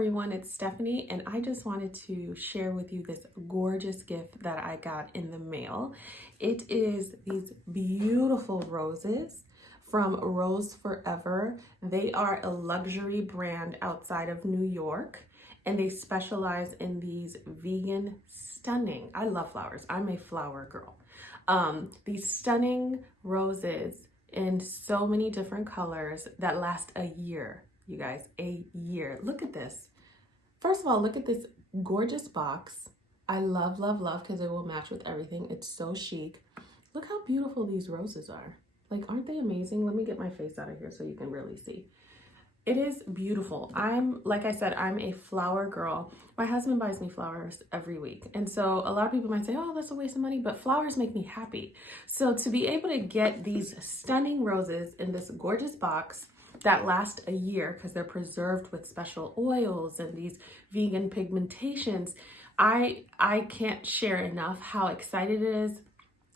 everyone, it's Stephanie, and I just wanted to share with you this gorgeous gift that I got in the mail. It is these beautiful roses from Rose Forever. They are a luxury brand outside of New York, and they specialize in these vegan, stunning, I love flowers, I'm a flower girl. These stunning roses in so many different colors that last a year. You guys, a year. Look at this. First of all, look at this gorgeous box. I love, love, love because it will match with everything. It's so chic. Look how beautiful these roses are. Like, aren't they amazing? Let me get my face out of here so you can really see. It is beautiful. Like I said, I'm a flower girl. My husband buys me flowers every week. And so a lot of people might say, oh, that's a waste of money, but flowers make me happy. So to be able to get these stunning roses in this gorgeous box that last a year because they're preserved with special oils and these vegan pigmentations, I can't share enough how excited it is,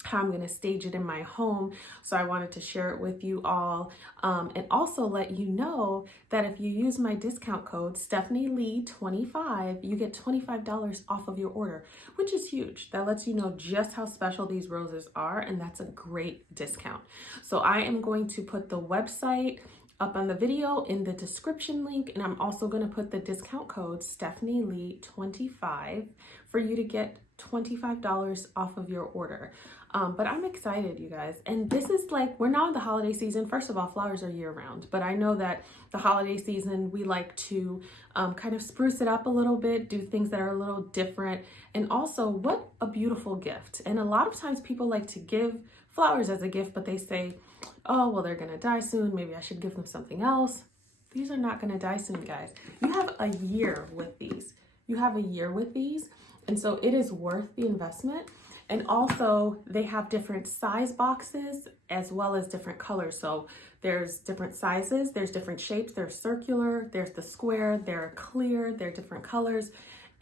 how I'm going to stage it in my home. So I wanted to share it with you all, and also let you know that if you use my discount code StephanieLee25, you get $25 off of your order, which is huge. That lets you know just how special these roses are, and that's a great discount. So I am going to put the website up on the video in the description link, and I'm also going to put the discount code StephanieLee25 for you to get $25 off of your order. But I'm excited, you guys. And this is like, we're now in the holiday season. First of all, flowers are year round, but I know that the holiday season, we like to kind of spruce it up a little bit, do things that are a little different. And also, what a beautiful gift. And a lot of times people like to give flowers as a gift, but they say, oh, well, they're gonna die soon. Maybe I should give them something else. These are not gonna die soon, guys. You have a year with these. You have a year with these. And so it is worth the investment. And also they have different size boxes as well as different colors. So there's different sizes, there's different shapes, there's circular, there's the square, they're clear, they're different colors,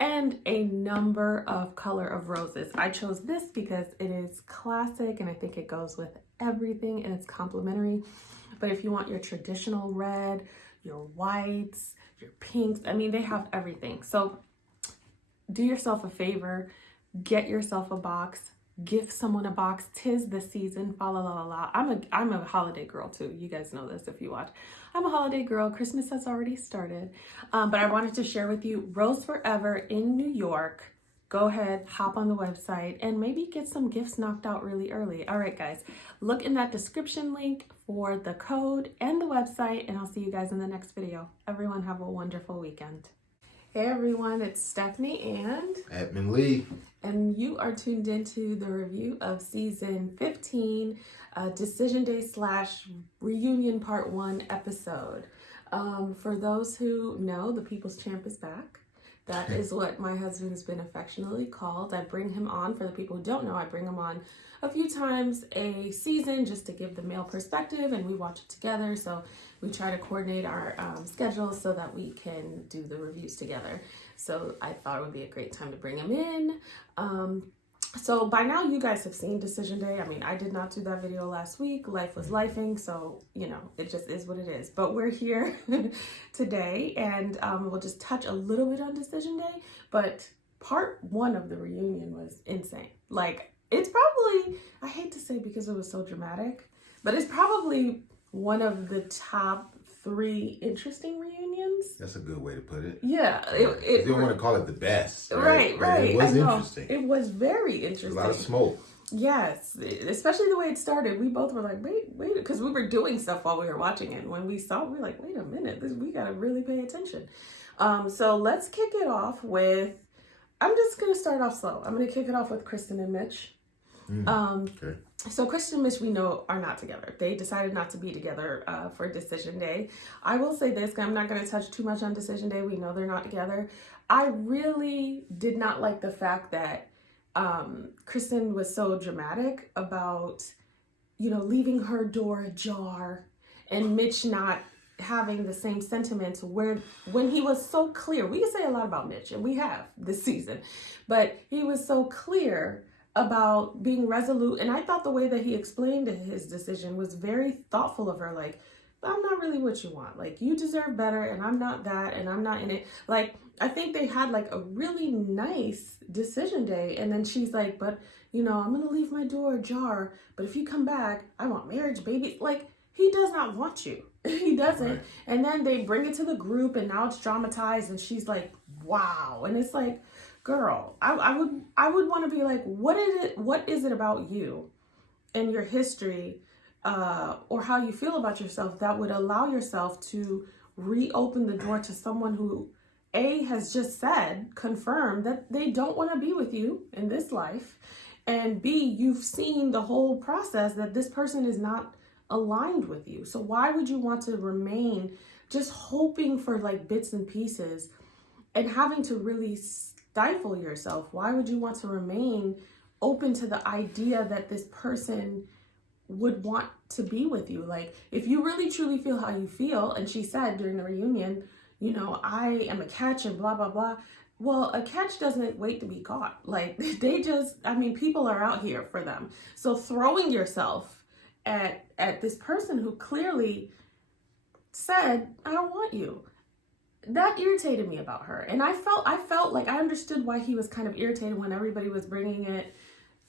and a number of color of roses. I chose this because it is classic and I think it goes with everything and it's complimentary. But if you want your traditional red, your whites, your pinks, I mean, they have everything. So do yourself a favor, get yourself a box, gift someone a box. 'Tis the season, fa la la la. I'm a holiday girl too. You guys know this if you watch. I'm a holiday girl. Christmas has already started. But I wanted to share with you Rose Forever in New York. Go ahead, hop on the website and maybe get some gifts knocked out really early. All right, guys, look in that description link for the code and the website, and I'll see you guys in the next video. Everyone have a wonderful weekend. Hey everyone, it's Stephanie and Admin Lee. And you are tuned into the review of season 15, Decision Day / Reunion Part 1 episode. For those who know, the People's Champ is back. That is what my husband's been affectionately called. I bring him on, for the people who don't know, I bring him on a few times a season just to give the male perspective, and we watch it together. So we try to coordinate our schedules so that we can do the reviews together. So I thought it would be a great time to bring him in. So by now you guys have seen Decision Day. I mean, I did not do that video last week. Life was lifing, so, you know, it just is what it is. But we're here today, and we'll just touch a little bit on Decision Day. But part 1 of the reunion was insane. Like, it's probably, I hate to say because it was so dramatic, but it's probably one of the top 3 interesting reunions. That's a good way to put it. Yeah. You don't want to call it the best. Right. It was interesting. It was very interesting. A lot of smoke. Yes, especially the way it started. We both were like, wait, because we were doing stuff while we were watching it. When we saw it, we were like, wait a minute, we got to really pay attention. So let's kick it off with, I'm just going to start off slow. I'm going to kick it off with Kristen and Mitch. Okay. So Kristen and Mitch, we know, are not together. They decided not to be together for Decision Day. I will say this, I'm not going to touch too much on Decision Day. We know they're not together. I really did not like the fact that Kristen was so dramatic about, you know, leaving her door ajar, and Mitch not having the same sentiments when he was so clear. We can say a lot about Mitch, and we have this season, but he was so clear about being resolute. And I thought the way that he explained his decision was very thoughtful of her. Like, I'm not really what you want. Like, you deserve better, and I'm not that, and I'm not in it. Like, I think they had like a really nice decision day, and then she's like, but you know, I'm gonna leave my door ajar, but if you come back, I want marriage, baby. Like, he does not want you. He doesn't. Right. And then they bring it to the group, and now it's dramatized, and she's like, wow. And it's like, girl, I would want to be like, what is it about you and your history, or how you feel about yourself that would allow yourself to reopen the door to someone who has just confirmed that they don't want to be with you in this life, and B, you've seen the whole process that this person is not aligned with you. So why would you want to remain just hoping for like bits and pieces and having to really stifle yourself? Why would you want to remain open to the idea that this person would want to be with you? Like, if you really truly feel how you feel, and she said during the reunion, you know, I am a catch and blah, blah, blah. Well, a catch doesn't wait to be caught. Like, people are out here for them. So throwing yourself at this person who clearly said, I don't want you, that irritated me about her. And I felt like I understood why he was kind of irritated when everybody was bringing it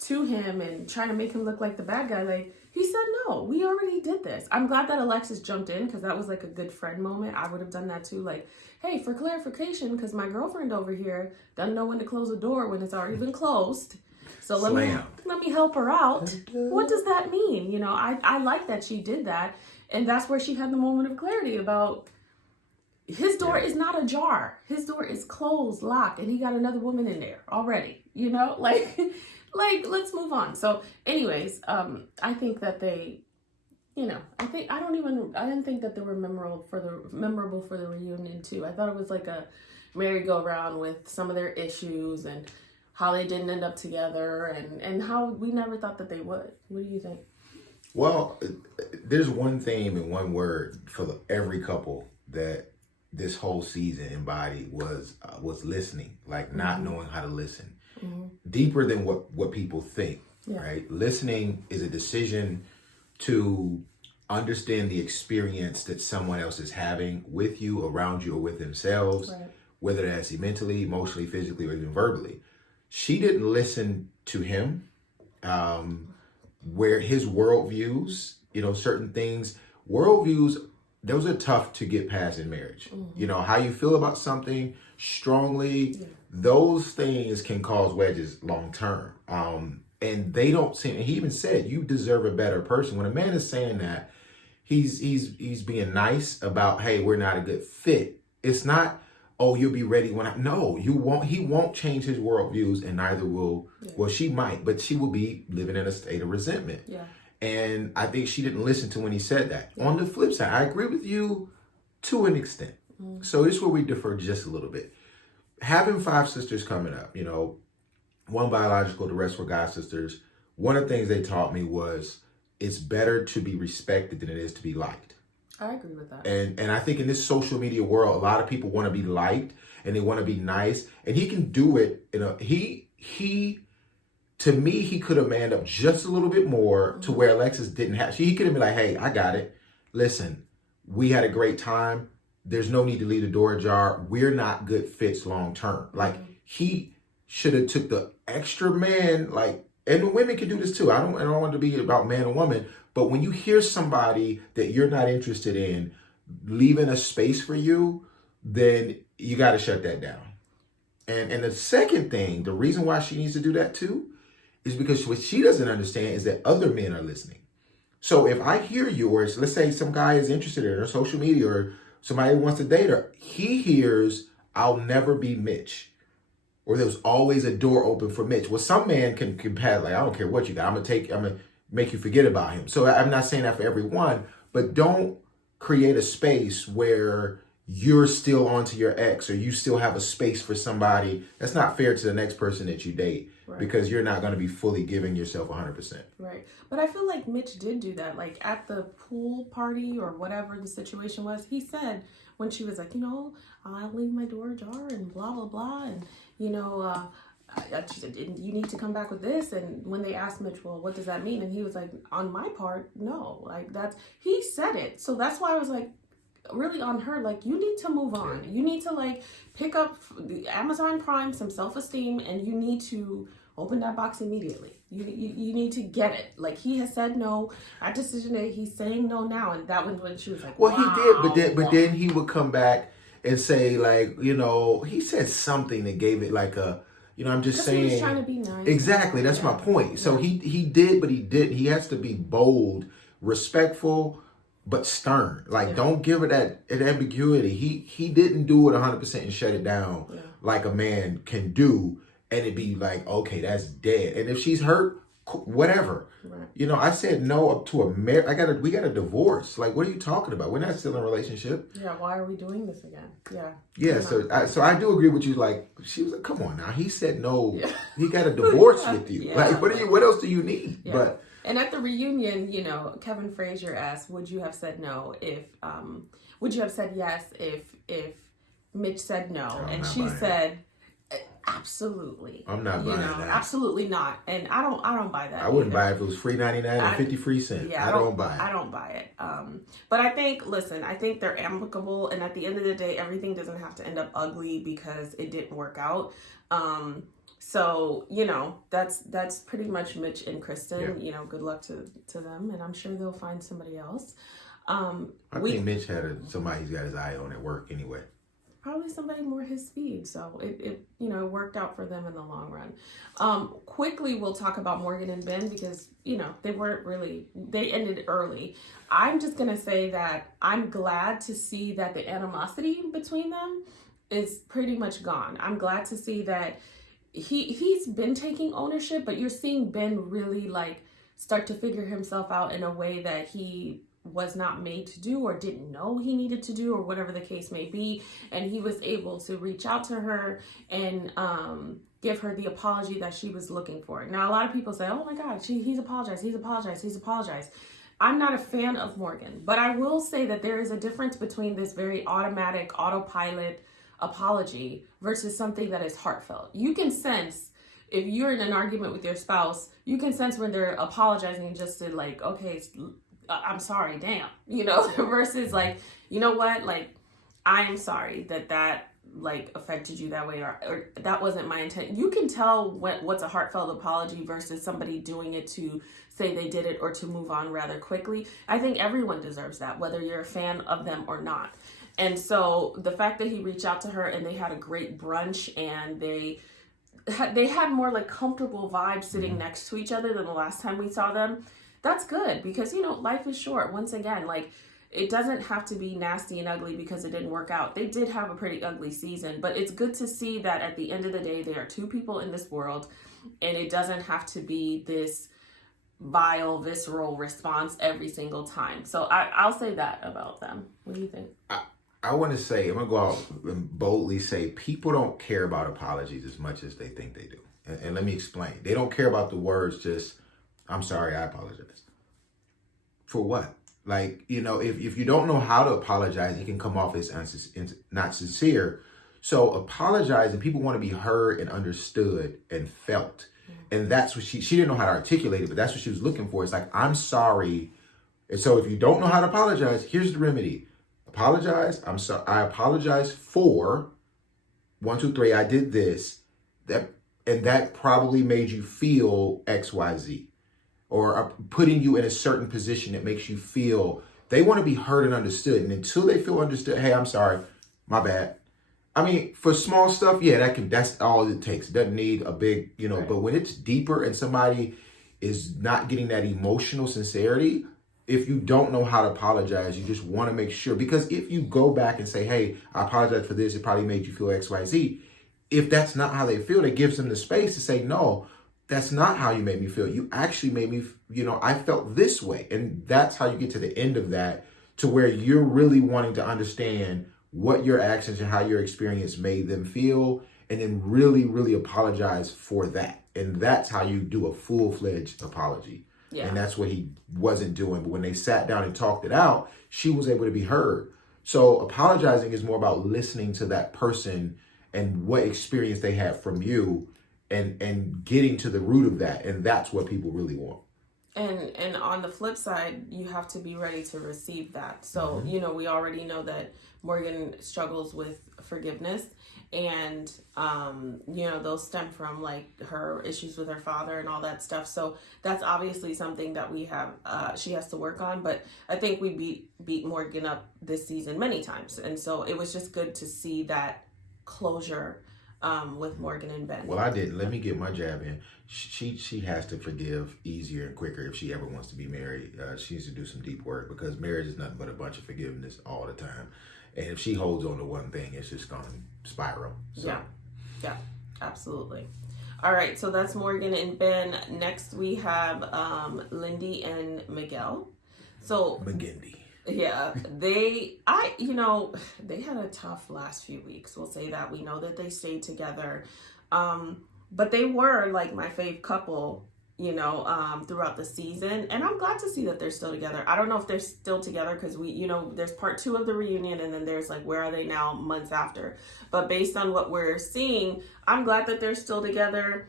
to him and trying to make him look like the bad guy. Like, he said, no, we already did this. I'm glad that Alexis jumped in, because that was like a good friend moment. I would have done that too. Like, hey, for clarification, because my girlfriend over here doesn't know when to close a door when it's already been closed. So let me help her out. What does that mean? You know, I like that she did that. And that's where she had the moment of clarity about his door is not ajar. His door is closed, locked, and he got another woman in there already. You know, like let's move on. So anyways, I think that they, you know, I didn't think that they were memorable for the reunion too. I thought it was like a merry-go-round with some of their issues and how they didn't end up together, and how we never thought that they would. What do you think? Well, there's one theme and one word for every couple that this whole season embodied was listening, like not knowing how to listen. Deeper than what people think, right? Listening is a decision to understand the experience that someone else is having with you, around you, or with themselves, whether that's mentally, emotionally, physically, or even verbally. She didn't listen to him, where his worldviews, you know, certain things, worldviews, those are tough to get past in marriage. You know, how you feel about something strongly, those things can cause wedges long term. And they don't seem, and he even said, you deserve a better person. When a man is saying that, he's being nice about, hey, we're not a good fit. It's not, oh, you'll be ready when no, you won't. He won't change his worldviews, and neither will, well, she might, but she will be living in a state of resentment. And I think she didn't listen to when he said that. On the flip side, I agree with you to an extent. So this is where we differ just a little bit. Having 5 sisters coming up, you know, one biological, the rest were god sisters. One of the things they taught me was it's better to be respected than it is to be liked. I agree with that. And I think in this social media world, a lot of people want to be liked and they want to be nice, and he can do it. You know, to me, he could have manned up just a little bit more to where Alexis didn't have. He could have been like, hey, I got it. Listen, we had a great time. There's no need to leave the door ajar. We're not good fits long term. Like, he should have took the extra man, like, and the women can do this too. I don't want it to be about man and woman, but when you hear somebody that you're not interested in leaving a space for you, then you got to shut that down. And the second thing, the reason why she needs to do that too, is because what she doesn't understand is that other men are listening. So if I hear you, or let's say some guy is interested in her social media, or somebody wants to date her, he hears, I'll never be Mitch, or there's always a door open for Mitch. Well, some man can pass, like, I don't care what you got. I'm gonna make you forget about him. So I'm not saying that for everyone, but don't create a space where you're still onto your ex, or you still have a space for somebody. That's not fair to the next person that you date, because you're not going to be fully giving yourself 100%. Right. But I feel like Mitch did do that. Like, at the pool party or whatever the situation was, he said, when she was like, you know, I'll leave my door ajar and blah, blah, blah. And, you know, she said, you need to come back with this. And when they asked Mitch, well, what does that mean? And he was like, on my part, no. Like, he said it. So that's why I was like, really on her, like, you need to move on. You need to, like, pick up the Amazon Prime, some self-esteem, and you need to open that box immediately. You need to get it. Like, he has said no. Our decision day, he's saying no now. And that was when she was like, well, wow. he did, but then he would come back and say, like, you know, he said something that gave it like a, you know, I'm just saying. He was trying to be nice. Exactly. That's my point. So he did, but he didn't. He has to be bold, respectful, but stern. Like, don't give her that ambiguity. He didn't do it 100% and shut it down like a man can do, and it'd be like, okay, that's dead. And if she's hurt, whatever. Right. You know, I said no up to we got a divorce. Like, what are you talking about? We're not still in a relationship. Yeah, why are we doing this again? Yeah. Yeah, so I do agree with you. Like, she was like, come on now. He said no. Yeah. He got a divorce with you. Yeah. Like, what else do you need? Yeah. But and at the reunion, you know, Kevin Frazier asked, would you have said no would you have said yes if Mitch said no? And she said, absolutely. I'm not buying that. Absolutely not. And I don't buy that. I wouldn't buy it if it was free 99 and 50 free cents. Yeah, I don't buy it. I don't buy it. But I think they're amicable, and at the end of the day, everything doesn't have to end up ugly because it didn't work out. So, you know, that's pretty much Mitch and Kristen. Yeah. You know, good luck to them, and I'm sure they'll find somebody else. I think Mitch had somebody he's got his eye on at work anyway. Probably somebody more his speed, so it worked out for them in the long run. Quickly, we'll talk about Morgan and Ben because, you know, they ended early. I'm just gonna say that I'm glad to see that the animosity between them is pretty much gone. I'm glad to see that he's been taking ownership, but you're seeing Ben really like start to figure himself out in a way that he was not made to do or didn't know he needed to do or whatever the case may be. And he was able to reach out to her and give her the apology that she was looking for. Now, a lot of people say, oh my God, he's apologized. I'm not a fan of Morgan, but I will say that there is a difference between this very automatic autopilot apology versus something that is heartfelt. You can sense if you're in an argument with your spouse, you can sense when they're apologizing just to like, okay, I'm sorry, damn, you know, versus like, you know what, like, I'm sorry that like affected you that way or that wasn't my intent. You can tell what's a heartfelt apology versus somebody doing it to say they did it or to move on rather quickly. I think everyone deserves that, whether you're a fan of them or not. And so the fact that he reached out to her and they had a great brunch and they had more like comfortable vibes sitting next to each other than the last time we saw them. That's good because, you know, life is short. Once again, like, it doesn't have to be nasty and ugly because it didn't work out. They did have a pretty ugly season, but it's good to see that at the end of the day, there are two people in this world and it doesn't have to be this vile, visceral response every single time. So I'll say that about them. What do you think? I want to say, I'm going to go out and boldly say people don't care about apologies as much as they think they do. And let me explain. They don't care about the words just, I'm sorry, I apologize. For what? Like, you know, if you don't know how to apologize, it can come off as not sincere. So apologizing, people want to be heard and understood and felt. And that's what she didn't know how to articulate it, but that's what she was looking for. It's like, I'm sorry. And so if you don't know how to apologize, here's the remedy. Apologize. I'm sorry. I apologize for 1, 2, 3. I did this. That probably made you feel XYZ. Or putting you in a certain position that makes you feel they want to be heard and understood. And until they feel understood, hey, I'm sorry, my bad. I mean, for small stuff, yeah, that's all it takes. It doesn't need a big, you know, right. But when it's deeper and somebody is not getting that emotional sincerity, if you don't know how to apologize, you just want to make sure. Because if you go back and say, hey, I apologize for this, it probably made you feel XYZ. If that's not how they feel, it gives them the space to say, no, that's not how you made me feel. You actually made me, you know, I felt this way. And that's how you get to the end of that, to where you're really wanting to understand what your actions and how your experience made them feel, and then really, really apologize for that. And that's how you do a full-fledged apology. Yeah. And that's what he wasn't doing. But when they sat down and talked it out, she was able to be heard. So apologizing is more about listening to that person and what experience they had from you, and getting to the root of that. And that's what people really want. And on the flip side, you have to be ready to receive that. So, you know, we already know that Morgan struggles with forgiveness, and you know, those stem from like her issues with her father and all that stuff. So that's obviously something that we have she has to work on. But I think we beat Morgan up this season many times, and so it was just good to see that closure with Morgan and Ben. Well, I didn't. Let me get my jab in. She has to forgive easier and quicker if she ever wants to be married. She needs to do some deep work, because marriage is nothing but a bunch of forgiveness all the time. And if she holds on to one thing, it's just going to spiral. So. Yeah, absolutely. All right, so that's Morgan and Ben. Next we have Lindy and Miguel. So McGindy. yeah, they had a tough last few weeks. We'll say that. We know that they stayed together. But they were like my fave couple, you know, throughout the season. And I'm glad to see that they're still together. I don't know if they're still together because there's part 2 of the reunion, and then there's like, where are they now months after? But based on what we're seeing, I'm glad that they're still together.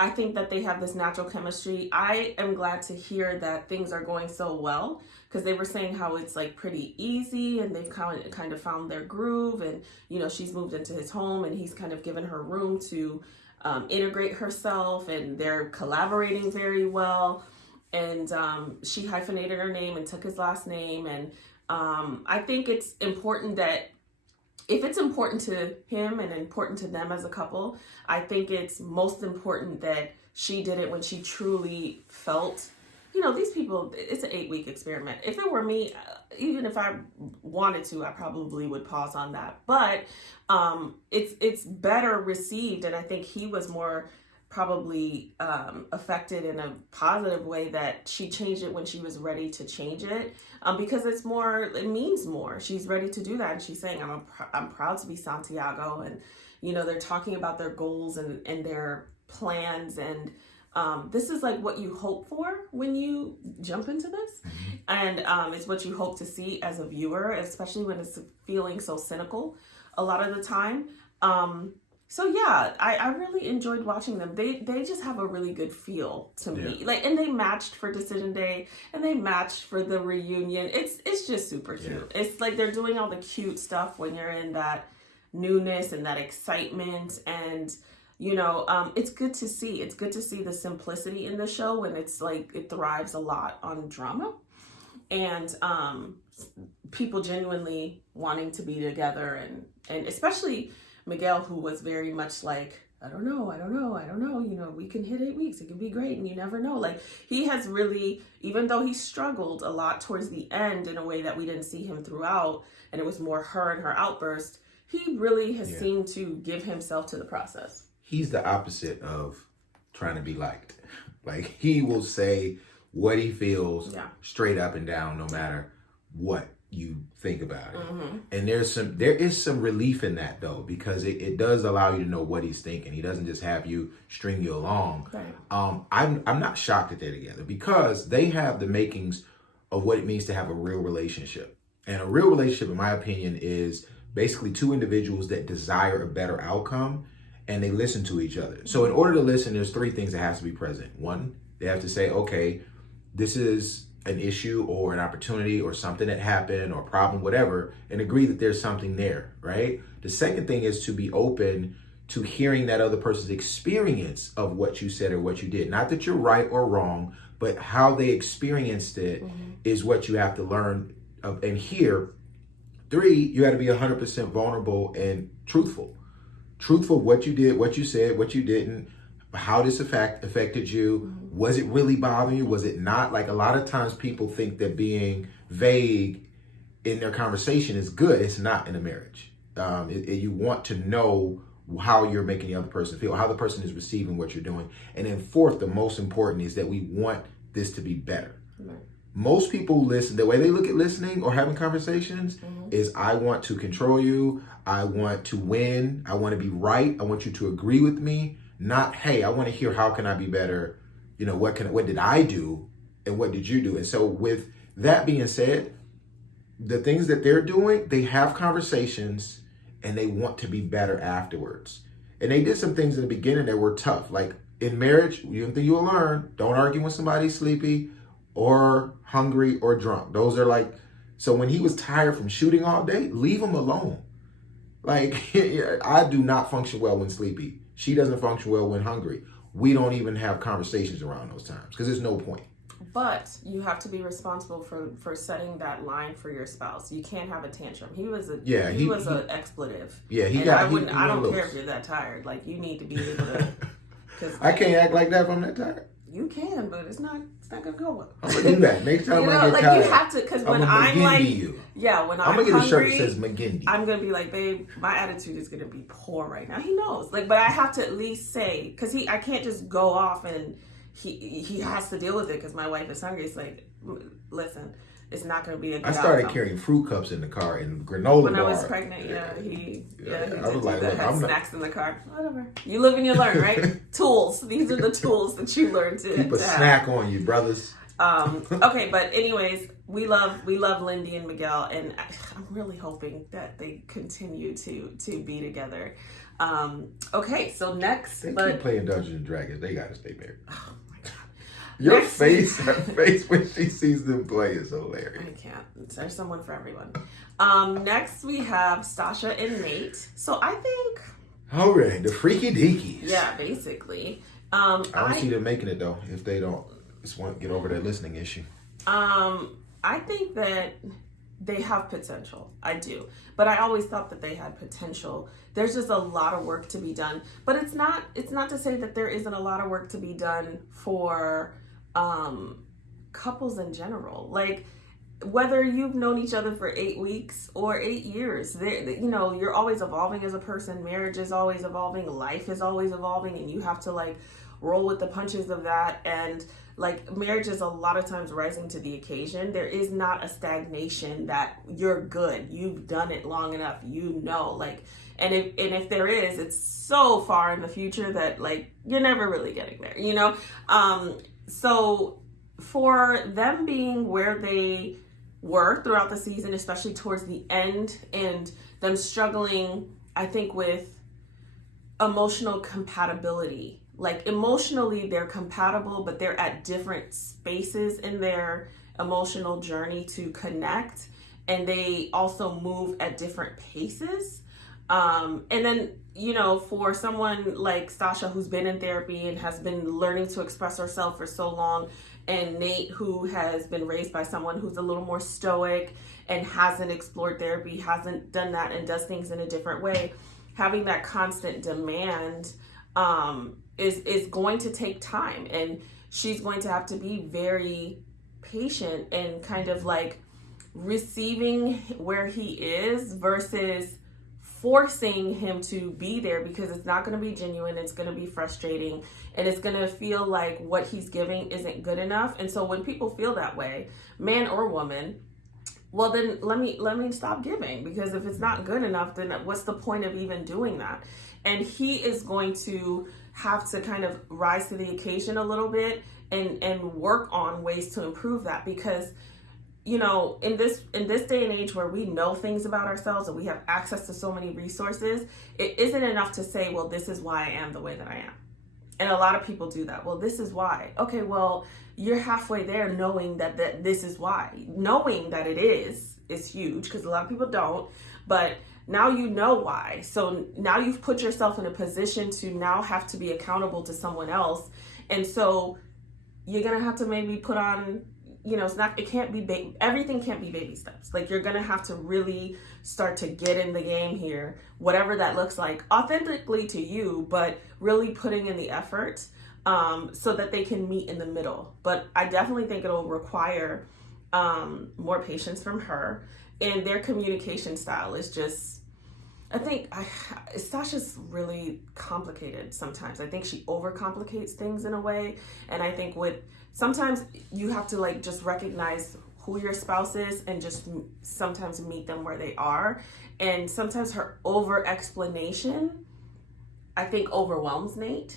I think that they have this natural chemistry. I am glad to hear that things are going so well, because they were saying how it's like pretty easy and they've kind of found their groove, and you know, she's moved into his home and he's kind of given her room to integrate herself, and they're collaborating very well. And she hyphenated her name and took his last name. And I think it's important that if it's important to him and important to them as a couple, I think it's most important that she did it when she truly felt, you know, these people, it's an 8-week experiment. If it were me, even if I wanted to, I probably would pause on that. But it's better received. And I think he was more probably affected in a positive way that she changed it when she was ready to change it, because it means more. She's ready to do that, and she's saying, I'm proud to be Santiago. And you know, they're talking about their goals and their plans, and this is like what you hope for when you jump into this, and it's what you hope to see as a viewer, especially when it's feeling so cynical a lot of the time. So yeah, I really enjoyed watching them. They just have a really good feel to me. Like, and they matched for Decision Day, and they matched for the reunion. It's just super cute. Yeah. It's like they're doing all the cute stuff when you're in that newness and that excitement, and you know, it's good to see. It's good to see the simplicity in the show, when it's like it thrives a lot on drama and people genuinely wanting to be together, and especially Miguel, who was very much like, I don't know, you know, we can hit 8 weeks, it can be great, and you never know. Like, he has really, even though he struggled a lot towards the end in a way that we didn't see him throughout, and it was more her and her outburst, he really has seemed to give himself to the process. He's the opposite of trying to be liked. Like, he will say what he feels straight up and down, no matter what you think about it. And there is some relief in that, though, because it does allow you to know what he's thinking. He doesn't just have you string you along. Right. I'm not shocked that they're together, because they have the makings of what it means to have a real relationship. And a real relationship, in my opinion, is basically 2 individuals that desire a better outcome, and they listen to each other. So in order to listen, there's 3 things that has to be present. 1, they have to say, okay, this is an issue or an opportunity or something that happened or problem, whatever, and agree that there's something there, right? The second thing is to be open to hearing that other person's experience of what you said or what you did. Not that you're right or wrong, but how they experienced it is what you have to learn and hear. 3, you got to be 100% vulnerable and truthful. Truthful, what you did, what you said, what you didn't, how this affected you. Was it really bothering you? Was it not? Like, a lot of times people think that being vague in their conversation is good. It's not in a marriage. You want to know how you're making the other person feel, how the person is receiving what you're doing. And then 4th, the most important, is that we want this to be better. Right. Most people listen, the way they look at listening or having conversations is, I want to control you. I want to win. I want to be right. I want you to agree with me. Not, hey, I want to hear, how can I be better? You know, what did I do and what did you do? And so with that being said, the things that they're doing, they have conversations and they want to be better afterwards. And they did some things in the beginning that were tough. Like in marriage, you think you'll learn, don't argue when somebody's sleepy or hungry or drunk. Those are like, so when he was tired from shooting all day, leave him alone. Like, I do not function well when sleepy. She doesn't function well when hungry. We don't even have conversations around those times because there's no point. But you have to be responsible for setting that line for your spouse. You can't have a tantrum. He was an expletive. Yeah, I don't care if you're that tired. Like, you need to be able to. I can't act like that if I'm that tired. You can, but it's not gonna go well. I'm gonna do that next time I get like tired. You have to, because when I'm like, you. Yeah, when I'm gonna get a shirt that says McGindy. I'm gonna be like, babe, my attitude is gonna be poor right now. He knows, like, but I have to at least say, because I can't just go off and he has to deal with it because my wife is hungry. It's like, listen, it's not going to be a good I started outcome. Carrying fruit cups in the car and granola when bar. I was pregnant. He I was like, had snacks in the car. Whatever. You live and you learn, right? Tools. These are the tools that you learn to keep a snack on you, brothers. Okay, but anyways, we love Lindy and Miguel, and I'm really hoping that they continue to be together. Okay, so next, they keep playing Dungeons and Dragons. They gotta stay married. Oh my god, her face when she sees them play is hilarious. I can't. There's someone for everyone. Next we have Sasha and Nate. So I think. All right, the freaky deakies. Yeah, basically. I don't see them making it though if they don't just want to get over their listening issue. I think that they have potential. I do. But I always thought that they had potential. There's just a lot of work to be done. But it's not to say that there isn't a lot of work to be done for couples in general. Like, whether you've known each other for 8 weeks or 8 years, you're always evolving as a person. Marriage is always evolving. Life is always evolving. And you have to, like, roll with the punches of that. And like, marriage is a lot of times rising to the occasion. There is not a stagnation that you're good. You've done it long enough. Like, and if there is, it's so far in the future that, like, you're never really getting there, So for them being where they were throughout the season, especially towards the end, and them struggling, I think, with emotional compatibility. Like, emotionally, they're compatible, but they're at different spaces in their emotional journey to connect. And they also move at different paces. And then, for someone like Sasha, who's been in therapy and has been learning to express herself for so long, and Nate, who has been raised by someone who's a little more stoic and hasn't explored therapy, hasn't done that, and does things in a different way, having that constant demand is going to take time, and she's going to have to be very patient and kind of like receiving where he is versus forcing him to be there, because it's not going to be genuine. It's going to be frustrating, and it's going to feel like what he's giving isn't good enough. And so when people feel that way, man or woman, well, then let me stop giving, because if it's not good enough, then what's the point of even doing that? And he is going to have to kind of rise to the occasion a little bit and work on ways to improve that, because in this day and age where we know things about ourselves and we have access to so many resources, it isn't enough to say, well, this is why I am the way that I am. And a lot of people do that. Well, this is why. Okay, well, you're halfway there knowing that this is why. Knowing that it is huge, because a lot of people don't. But now you know why. So now you've put yourself in a position to now have to be accountable to someone else. And so you're going to have to maybe put on, everything can't be baby steps. Like, you're going to have to really start to get in the game here, whatever that looks like, authentically to you, but really putting in the effort so that they can meet in the middle. But I definitely think it'll require more patience from her, and their communication style is just, I think Sasha's really complicated sometimes. I think she overcomplicates things in a way. And I think sometimes you have to, like, just recognize who your spouse is and just sometimes meet them where they are. And sometimes her over explanation, I think, overwhelms Nate,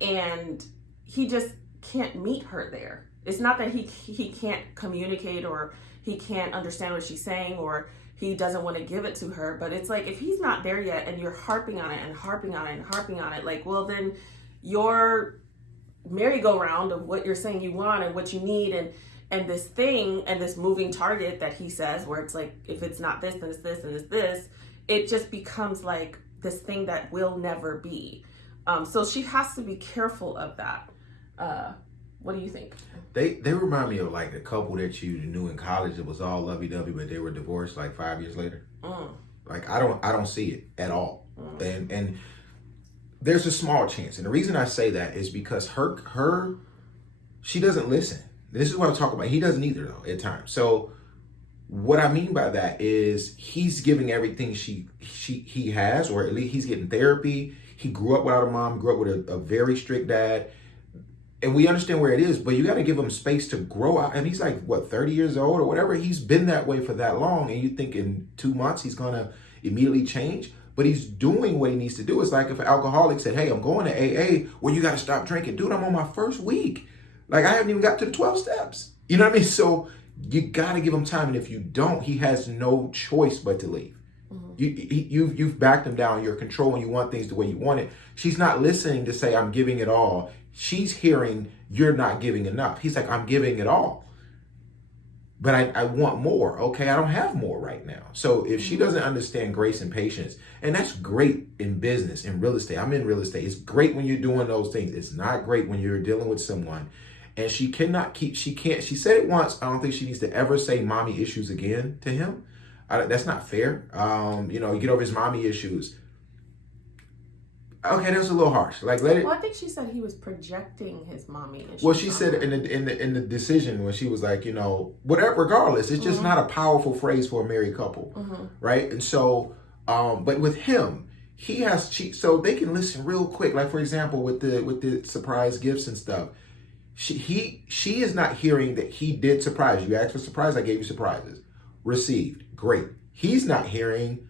and he just can't meet her there. It's not that he can't communicate or he can't understand what she's saying or he doesn't want to give it to her. But it's like, if he's not there yet and you're harping on it and harping on it and harping on it, like, well, then your merry-go-round of what you're saying you want and what you need, and this thing and this moving target that he says, where it's like, if it's not this, then it's this, and it's this, it just becomes like this thing that will never be. So she has to be careful of that. What do you think? They remind me of like a couple that you knew in college that was all lovey-dovey, but they were divorced like 5 years later. Like I don't see it at all. And there's a small chance. And the reason I say that is because she doesn't listen. This is what I'm talking about. He doesn't either though at times. So what I mean by that is he's giving everything he has, or at least he's getting therapy. He grew up without a mom, grew up with a very strict dad. And we understand where it is, but you got to give him space to grow out. And he's like, what, 30 years old or whatever? He's been that way for that long. And you think in 2 months he's going to immediately change? But he's doing what he needs to do. It's like if an alcoholic said, hey, I'm going to AA. Well, you got to stop drinking. Dude, I'm on my first week. Like, I haven't even got to the 12 steps. You know what I mean? So you got to give him time. And if you don't, he has no choice but to leave. You've backed him down. You're controlling. You want things the way you want it. She's not listening to say, I'm giving it all. She's hearing, you're not giving enough. He's like, I'm giving it all. But I want more. Okay, I don't have more right now. So if she doesn't understand grace and patience, and that's great in business, in real estate. I'm in real estate. It's great when you're doing those things. It's not great when you're dealing with someone. And she said it once. I don't think she needs to ever say mommy issues again to him. That's not fair. You get over his mommy issues. Okay, that's a little harsh. Like, let it. Well, I think she said he was projecting his mommy issues. Well, she said in the decision when she was like, whatever. Regardless, it's just not a powerful phrase for a married couple, right? And so, but with him, so they can listen real quick. Like for example, with the surprise gifts and stuff, she is not hearing that he did surprise you. Asked for surprise, I gave you surprises. Received, great. He's not hearing,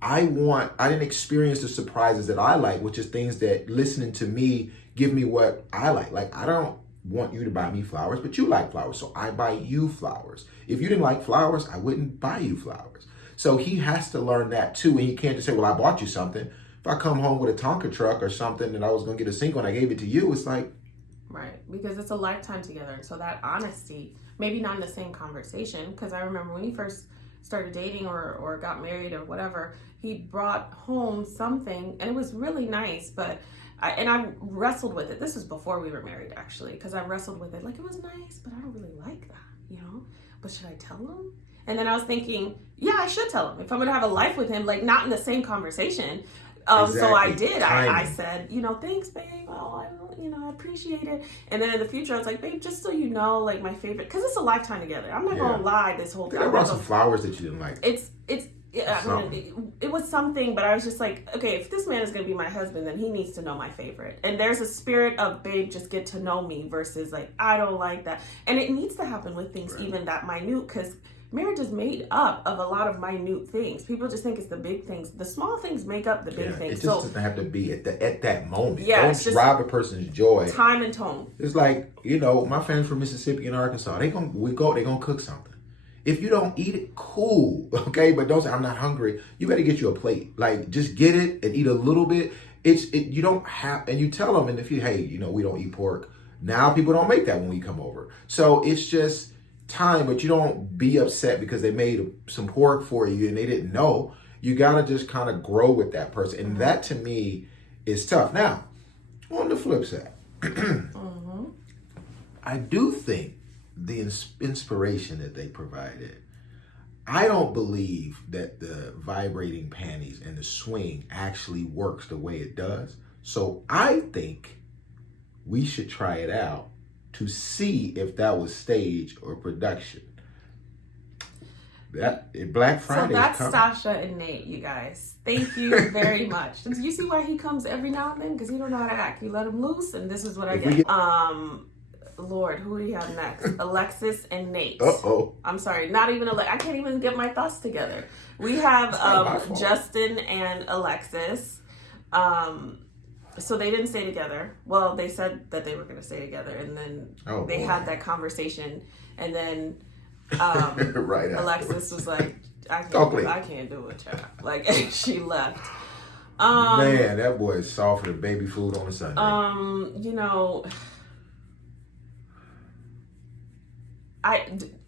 I didn't experience the surprises that I like, which is things that listening to me give me what I like. Like, I don't want you to buy me flowers, but you like flowers, so I buy you flowers. If you didn't like flowers, I wouldn't buy you flowers. So he has to learn that too, and he can't just say, well, I bought you something. If I come home with a Tonka truck or something and I was going to get a single and I gave it to you, it's like... Right, because it's a lifetime together. And so that honesty, maybe not in the same conversation, because I remember when he first started dating or got married or whatever, he brought home something and it was really nice, but I wrestled with it. This was before we were married, actually, because I wrestled with it. Like, it was nice, but I don't really like that, But should I tell him? And then I was thinking, yeah, I should tell him. If I'm going to have a life with him, like, not in the same conversation. Exactly. So I did. I said, thanks, babe. Oh, I appreciate it. And then in the future, I was like, babe, just so you know, like, my favorite, because it's a lifetime together. I'm not going to lie this whole time. I brought some flowers that you didn't like. It was something, but I was just like, okay, if this man is going to be my husband, then he needs to know my favorite. And there's a spirit of, babe, just get to know me versus like, I don't like that. And it needs to happen with things even that minute, because marriage is made up of a lot of minute things. People just think it's the big things. The small things make up the big things. It just doesn't have to be at that moment. Yeah, don't rob a person's joy. Time and tone. It's like, my family's from Mississippi and Arkansas. They're gonna cook something. If you don't eat it, cool, okay? But don't say, I'm not hungry. You better get you a plate. Like, just get it and eat a little bit. You don't have, and you tell them, and if we don't eat pork. Now people don't make that when we come over. So it's just time, but you don't be upset because they made some pork for you and they didn't know. You gotta just kind of grow with that person. And that to me is tough. Now, on the flip side, I do think the inspiration that they provided, I don't believe that the vibrating panties and the swing actually works the way it does. So I think we should try it out to see if that was stage or production. That Black Friday. So that's Sasha and Nate, you guys. Thank you very much. Do you see why he comes every now and then? Because he don't know how to act. You let him loose, and this is what I get. Lord, who do we have next? Alexis and Nate. I'm sorry, not even I can't even get my thoughts together. We have Justin and Alexis. So they didn't stay together. Well, they said that they were going to stay together, and then they had that conversation, and then Alexis was like, I can't do it, child. Like, she left. Man, that boy is softer than baby food on a Sunday. You know,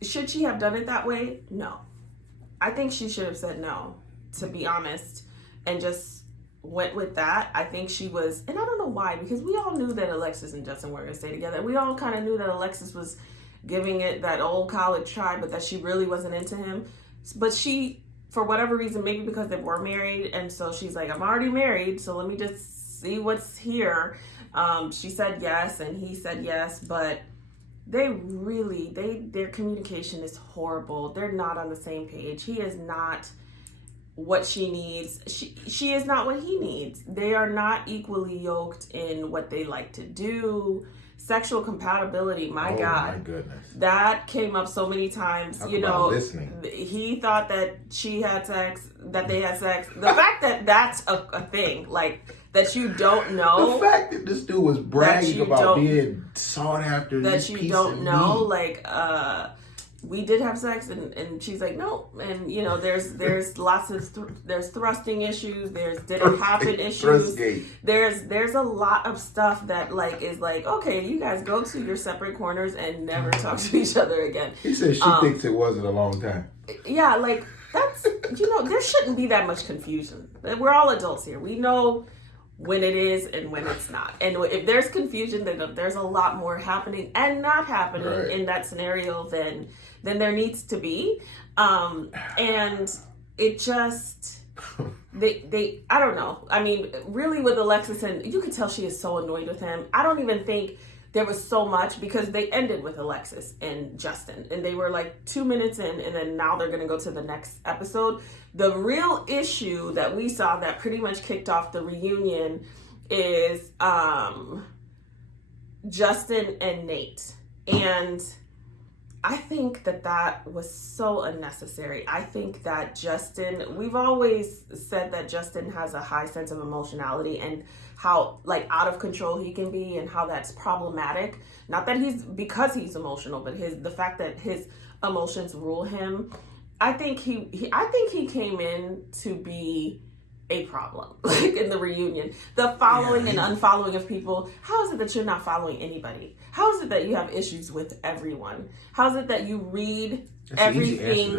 should she have done it that way? No. I think she should have said no, to be honest, and just went with that. I think she was, and I don't know why, because we all knew that Alexis and Justin were going to stay together. We all kind of knew that Alexis was giving it that old college try, but that she really wasn't into him. But she, for whatever reason, maybe because they were married, and so she's like, I'm already married, so let me just see what's here. She said yes, and he said yes, but their communication is horrible. They're not on the same page. He is not what she needs. She is not what he needs. They are not equally yoked in what they like to do. Sexual compatibility, my God. My goodness. That came up so many times. Talk you about know, listening. He thought that she had sex, that they had sex. The fact that that's a thing, like, that you don't know. The fact that this dude was bragging about being sought after, that you don't know, like, we did have sex, and she's like, no, and you know, there's lots of there's thrusting issues, there's did it happen issues, there's a lot of stuff that like is like, okay, you guys go to your separate corners and never talk to each other again. He said she thinks it wasn't a long time. Yeah, like that's, you know, there shouldn't be that much confusion. We're all adults here. We know when it is and when it's not. And if there's confusion, then there's a lot more happening and not happening in that scenario than there needs to be. And it just, they I don't know. I mean, really with Alexis, and you can tell she is so annoyed with him. I don't even think there was so much, because they ended with Alexis and Justin, and they were like 2 minutes in, and then now they're going to go to the next episode. The real issue that we saw that pretty much kicked off the reunion is Justin and Nate. And I think that was so unnecessary. I think that Justin, we've always said that Justin has a high sense of emotionality and how like out of control he can be, and how that's problematic. Not that because he's emotional, but the fact that his emotions rule him. I think he came in to be a problem, like in the reunion. The following and unfollowing of people. How is it that you're not following anybody? How is it that you have issues with everyone? How is it that you read everything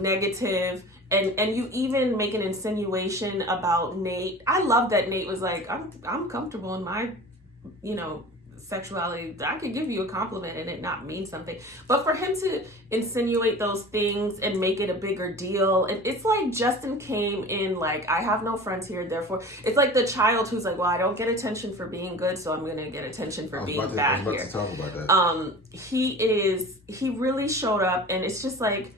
negative, and you even make an insinuation about Nate? I love that Nate was like, I'm comfortable in my, you know, sexuality. I could give you a compliment and it not mean something, but for him to insinuate those things and make it a bigger deal, and it's like Justin came in like, I have no friends here, therefore it's like the child who's like, well, I don't get attention for being good, so I'm gonna get attention for being bad here. To talk about that. He really showed up, and it's just like,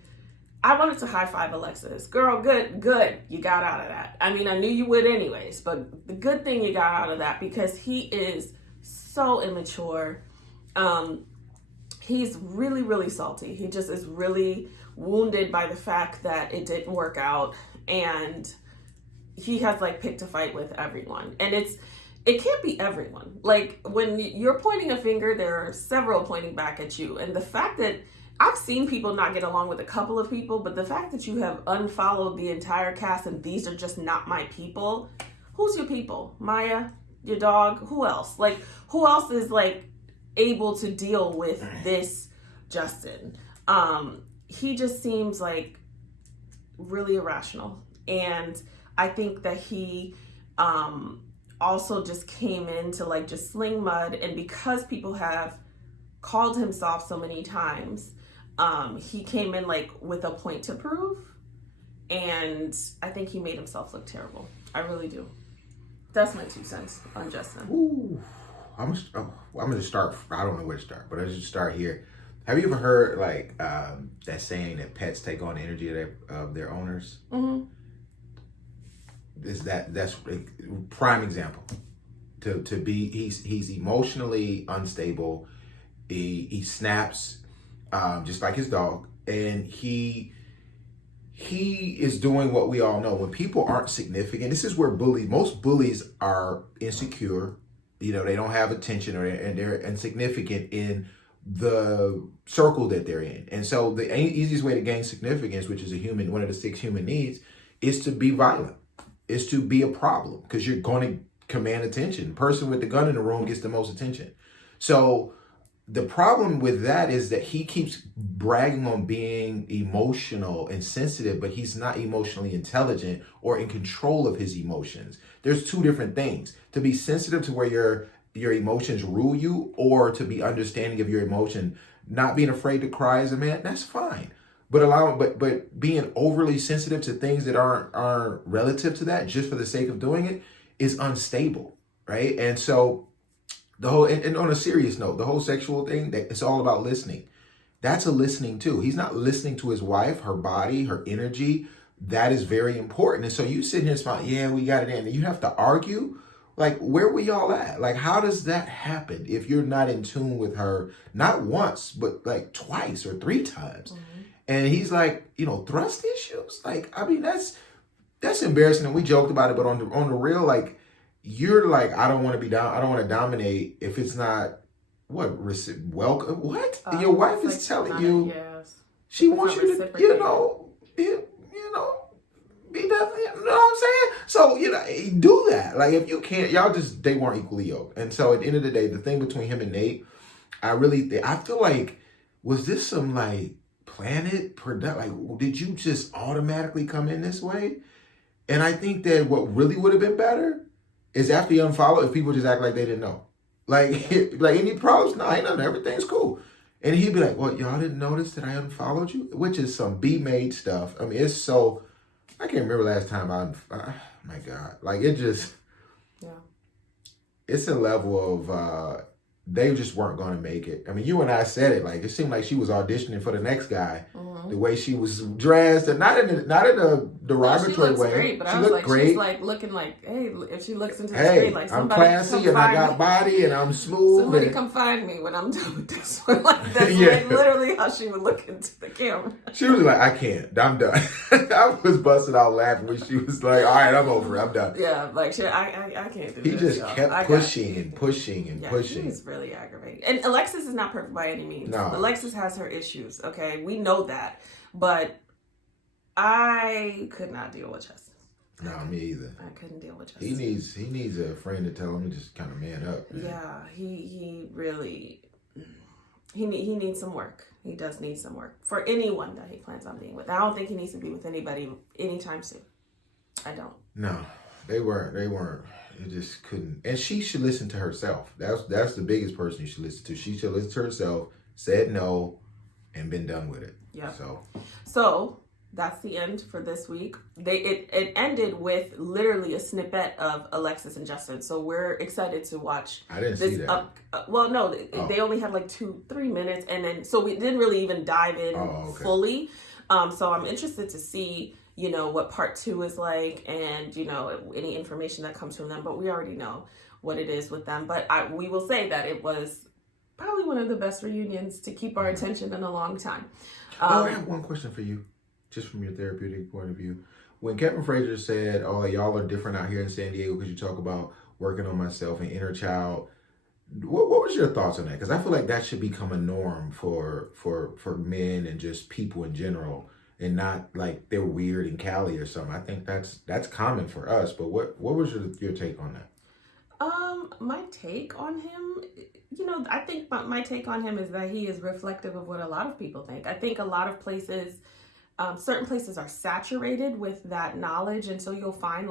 I wanted to high five Alexis. Girl, good. You got out of that. I mean, I knew you would anyways, but the good thing you got out of that, because he is so immature. He's really, really salty. He just is really wounded by the fact that it didn't work out, and he has like picked a fight with everyone. And it can't be everyone. Like when you're pointing a finger, there are several pointing back at you. And the fact that I've seen people not get along with a couple of people, but the fact that you have unfollowed the entire cast and these are just not my people. Who's your people? Maya? Your dog? Who else? Like, who else is like able to deal with this Justin? He just seems like really irrational. And I think that he also just came in to like just sling mud. And because people have called him soft so many times, he came in like with a point to prove. And I think he made himself look terrible. I really do. That's my 2 cents on Justin. Ooh, I'm gonna just start. I don't know where to start, but I'll just start here. Have you ever heard like that saying that pets take on the energy of their owners? Mm-hmm. That's a prime example. To be he's emotionally unstable. He snaps, just like his dog, and he is doing what we all know. When people aren't significant, this is where most bullies are insecure. You know, they don't have attention, and they're insignificant in the circle that they're in. And so the easiest way to gain significance, which is one of the 6 human needs, is to be violent, is to be a problem, because you're going to command attention. The person with the gun in the room gets the most attention. So the problem with that is that he keeps bragging on being emotional and sensitive, but he's not emotionally intelligent or in control of his emotions. There's 2 different things. To be sensitive to where your emotions rule you, or to be understanding of your emotion, not being afraid to cry as a man, that's fine. But being overly sensitive to things that aren't relative to that just for the sake of doing it is unstable, right? And so and on a serious note, the whole sexual thing, it's all about listening. That's a listening too. He's not listening to his wife, her body, her energy. That is very important. And so you sit here and smile, yeah, we got it in. And you have to argue. Like, where were y'all at? Like, how does that happen if you're not in tune with her, not once, but like twice or 3 times? Mm-hmm. And he's like, thrust issues? Like, I mean, that's embarrassing. And we joked about it, but on the real, like, you're like, I don't want to dominate if it's not welcome. What? Your wife is telling you, she wants you to, be that, you know what I'm saying? So, do that. Like, if you can't, they weren't equally yoked. And so at the end of the day, the thing between him and Nate, I feel like, was this some like planet product? Like, did you just automatically come in this way? And I think that what really would have been better is after you unfollow, if people just act like they didn't know. Like, any problems? No, ain't nothing. Everything's cool. And he'd be like, well, y'all didn't notice that I unfollowed you? Which is some B-made stuff. I mean, it's so, I can't remember last time my God. Like, it just, it's a level of, they just weren't going to make it. I mean, you and I said it, like, it seemed like she was auditioning for the next guy. Mm-hmm. The way she was dressed, and not in a derogatory way. Great, but she looked great. She's like looking like, hey, if she looks into the screen, like, I'm classy and I got body and I'm smooth. Somebody come find me when I'm done with this one. Like, that's like literally how she would look into the camera. She was like, I can't. I'm done. I was busting out laughing when she was like, all right, I'm over it. I'm done. Yeah, like, I can't do this. He just kept pushing and pushing and pushing. He was really aggravating. And Alexis is not perfect by any means. No. Alexis has her issues, okay? We know that. But I could not deal with Justin. No, me either. I couldn't deal with Justin. He needs a friend to tell him to just kind of man up. Man. Yeah, he really he needs some work. He does need some work for anyone that he plans on being with. I don't think he needs to be with anybody anytime soon. I don't. No, they weren't. It just couldn't. And she should listen to herself. That's the biggest person you should listen to. She should listen to herself, said no, and been done with it. Yeah. So that's the end for this week. It ended with literally a snippet of Alexis and Justin. So we're excited to watch. I didn't see that. They only had like 2-3 minutes, and then so we didn't really even dive in fully. So I'm interested to see, what part 2 is like, and any information that comes from them. But we already know what it is with them. But we will say that it was probably one of the best reunions to keep our attention in a long time. I have one question for you, just from your therapeutic point of view. When Kevin Frazier said, "Oh, y'all are different out here in San Diego because you talk about working on myself and inner child," what was your thoughts on that? Because I feel like that should become a norm for men and just people in general, and not like they're weird in Cali or something. I think that's common for us. But what was your take on that? My take on him, I think my take on him is that he is reflective of what a lot of people think. I think a lot of places, certain places are saturated with that knowledge. And so you'll find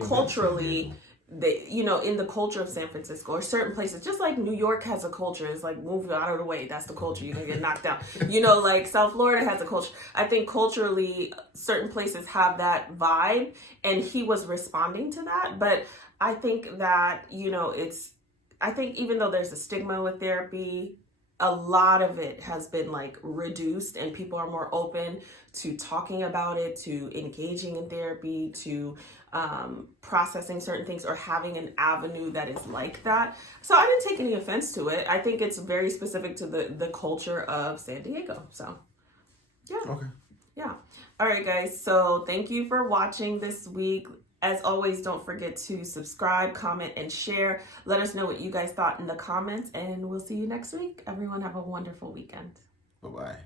culturally, in the culture of San Francisco or certain places, just like New York has a culture, it's like move out of the way. That's the culture. You're going to get knocked down. Like South Florida has a culture. I think culturally, certain places have that vibe, and he was responding to that. But I think that, I think even though there's a stigma with therapy, a lot of it has been like reduced, and people are more open to talking about it, to engaging in therapy, to processing certain things, or having an avenue that is like that. So I didn't take any offense to it. I think it's very specific to the culture of San Diego. So yeah. Okay. Yeah. All right, guys. So thank you for watching this week. As always, don't forget to subscribe, comment, and share. Let us know what you guys thought in the comments, and we'll see you next week. Everyone have a wonderful weekend. Bye-bye.